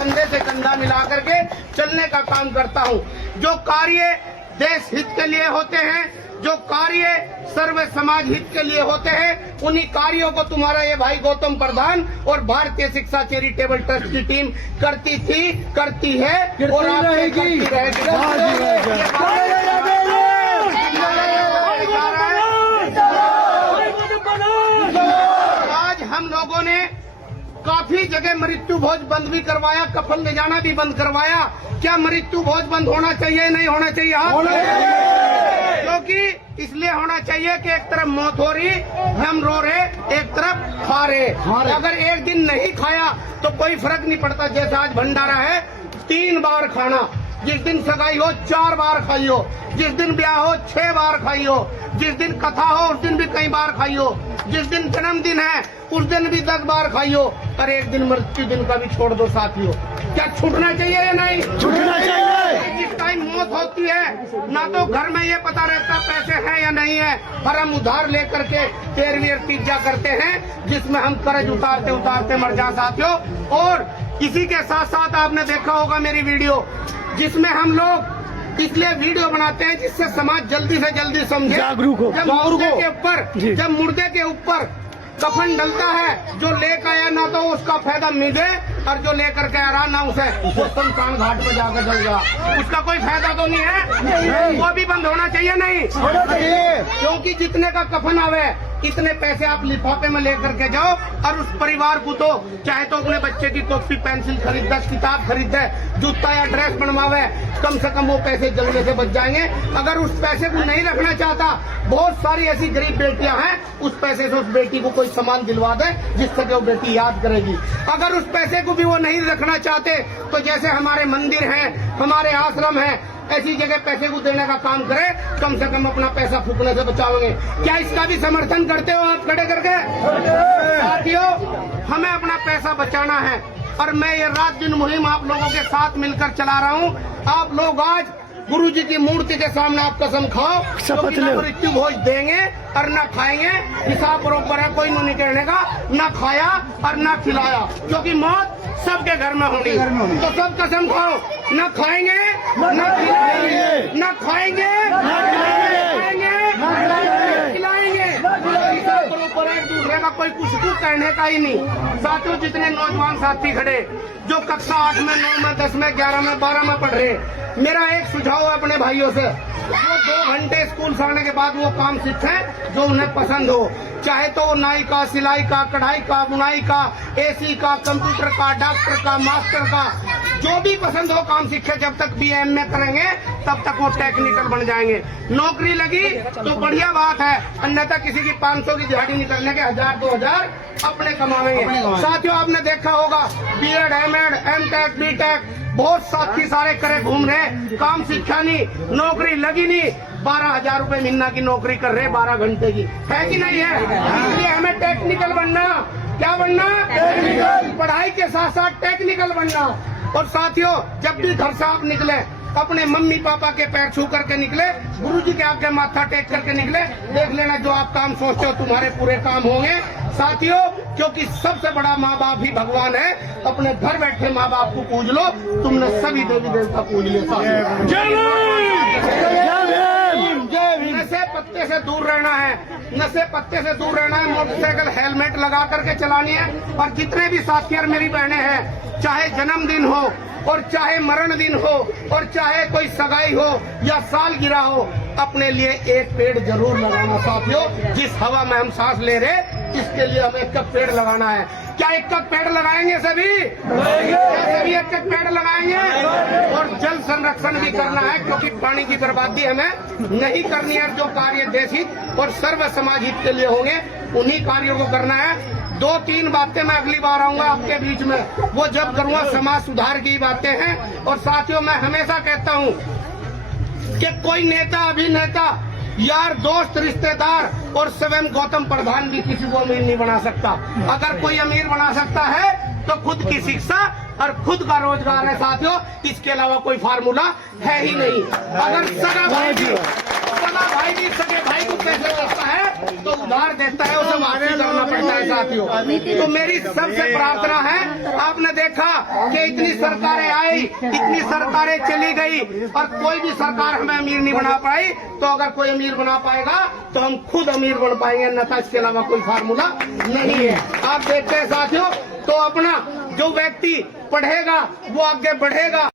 कंधे से कंधा मिला करके चलने का काम करता हूँ। जो कार्य देश हित के लिए होते हैं, जो कार्य सर्व समाज हित के लिए होते हैं, उन्हीं कार्यों को तुम्हारा ये भाई गौतम प्रधान और भारतीय शिक्षा चैरिटेबल ट्रस्ट की टीम करती थी, करती है और आगे करती रहेगी। आज हम लोगों ने काफी जगह मृत्यु भोज बंद भी करवाया, कफन ले जाना भी बंद करवाया। क्या मृत्यु भोज बंद होना चाहिए, नहीं होना चाहिए? क्योंकि इसलिए होना चाहिए कि एक तरफ मौत हो रही, हम रो रहे, एक तरफ खा रहे। अगर एक दिन नहीं खाया तो कोई फर्क नहीं पड़ता। जैसे आज भंडारा है, 3 बार खाना, जिस दिन सगाई हो 4 बार खाइयो, जिस दिन ब्याह हो 6 बार खाइयो, जिस दिन कथा हो उस दिन भी कई बार खाइयो, जिस दिन जन्मदिन है उस दिन भी 10 बार खाइयो, और एक दिन मृत्यु दिन का भी छोड़ दो साथियों। क्या छूटना चाहिए या नहीं? छूटना चाहिए। जिस टाइम मौत होती है ना तो घर में ये पता रहता पैसे हैं या नहीं है, और हम उधार लेकर के 13वीं पिज्जा करते हैं, जिसमें हम कर्ज उतारते उतारते मर जा साथियों। और इसी के साथ साथ आपने देखा होगा मेरी वीडियो, जिसमें हम लोग इसलिए वीडियो बनाते हैं जिससे समाज जल्दी से जल्दी समझे, जागरूक हो। जब मुर्दे के ऊपर कफन डलता है, जो लेकर आया ना तो उसका फायदा मिले, और जो लेकर के आ रहा ना उसे वो शमशान घाट पे जाकर जल गया, उसका कोई फायदा तो नहीं है। वो भी बंद होना चाहिए, नहीं होना चाहिए। क्योंकि जितने का कफन आवे इतने पैसे आप लिफाफे में लेकर के जाओ, और उस परिवार को तो चाहे तो अपने बच्चे की कॉपी पेंसिल खरीदे, किताब खरीदे, जूता या ड्रेस बनवावे, कम से कम वो पैसे जलने से बच जाएंगे। अगर उस पैसे को नहीं रखना चाहता, बहुत सारी ऐसी गरीब बेटियां हैं, उस पैसे से उस बेटी को कोई सामान दिलवा दे जिससे कि वो बेटी याद करेगी। अगर उस पैसे को भी वो नहीं रखना चाहते तो जैसे हमारे मंदिर हैं, हमारे आश्रम हैं, ऐसी जगह पैसे को देने का काम करे, कम से कम अपना पैसा फूकने से बचाओगे। क्या इसका भी समर्थन करते हो आप खड़े करके? साथियों, हमें अपना पैसा बचाना है, और मैं ये रात दिन मुहिम आप लोगों के साथ मिलकर चला रहा हूँ। आप लोग आज गुरु जी की मूर्ति के सामने आप कसम खाओ, शपथ लो। मृत्यु भोज देंगे और न खाएंगे, हिसाब बरोबर है, कोई नहीं कहने का, न खाया और न खिलाया, क्योंकि मौत सबके घर में होनी। तो सब कसम खाओ, न खाएंगे न खिलाएंगे, न खाएंगे न खिलाएंगे, हिसाब बरोबर है, दूसरे का कोई कुछ तो कहने का ही नहीं। साथियों, जितने नौजवान साथी खड़े जो कक्षा 8 में, 9 में, 10 में, 11 में, 12 में पढ़ रहे, मेरा एक सुझाव है अपने भाइयों से, वो 2 घंटे स्कूल से आने के बाद वो काम सीखें जो उन्हें पसंद हो, चाहे तो वो नाई का, सिलाई का, कढ़ाई का, बुनाई का, एसी का, कंप्यूटर का, डॉक्टर का, मास्टर का, जो भी पसंद हो काम सीखे। जब तक BA करेंगे तब तक वो टेक्निकल बन जाएंगे। नौकरी लगी तो बढ़िया बात है, अन्यथा किसी की 500 की दिहाड़ी निकलने के 1000-2000 अपने कमाएंगे। साथियों, आपने देखा होगा B.Ed, M.Ed, M.Tech, B.Tech बहुत साथी सारे करे घूम रहे, काम सीखा नहीं, नौकरी लगी नहीं, 12,000 रुपए महीना की नौकरी कर रहे 12 घंटे की, है कि नहीं है? इसलिए हमें टेक्निकल बनना, क्या बनना? टेक्निकल। पढ़ाई के साथ साथ टेक्निकल बनना। और साथियों, जब भी घर से आप निकले, अपने मम्मी पापा के पैर छू करके निकले, गुरु जी के आगे माथा टेक करके निकले, देख लेना जो आप काम सोचते हो तुम्हारे पूरे काम होंगे। साथियों, क्योंकि सबसे बड़ा माँ बाप ही भगवान है, अपने घर बैठे माँ बाप को पूज लो, तुमने सभी देवी देवता पूज लिया। नशे पत्ते से दूर रहना है, नशे पत्ते से दूर रहना है, मोटरसाइकिल हेलमेट लगा करके चलानी है। और जितने भी साथी और मेरी बहनें हैं, चाहे जन्मदिन हो और चाहे मरण दिन हो और चाहे कोई सगाई हो या सालगिरह हो, अपने लिए एक पेड़ जरूर लगाना साथियों। जिस हवा में हम सांस ले रहे, इसके लिए हमें एक पेड़ लगाना है। क्या एक पेड़ लगाएंगे सभी? सभी एक पेड़ लगाएंगे। और जल संरक्षण भी करना है, क्योंकि पानी की बर्बादी हमें नहीं करनी है। जो कार्य देश हित और सर्व समाज हित के लिए होंगे, उन्हीं कार्यों को करना है। 2-3 बातें मैं अगली बार आऊंगा आपके बीच में, वो जब करूंगा समाज सुधार की बातें हैं। और साथियों, मैं हमेशा कहता हूं कि कोई नेता, अभिनेता, यार, दोस्त, रिश्तेदार और स्वयं गौतम प्रधान भी किसी को अमीर नहीं बना सकता। अगर कोई अमीर बना सकता है तो खुद की शिक्षा और खुद का रोजगार है साथियों, इसके अलावा कोई फार्मूला है ही नहीं। अगर सगा भाई भी सगे भाई को पैसे देता है तो उधार देता है उसे वापसी करना पड़ता है साथियों। तो मेरी सबसे प्रार्थना है, आपने देखा कि इतनी सरकारें आई, इतनी सरकारें चली गई और कोई भी सरकार हमें अमीर नहीं बना पाई। तो अगर कोई अमीर बना पाएगा तो हम खुद अमीर बन पाएंगे, अन्यथा इसके अलावा कोई फार्मूला नहीं है। आप देखते हैं साथियों, तो अपना जो व्यक्ति पढ़ेगा वो आगे बढ़ेगा।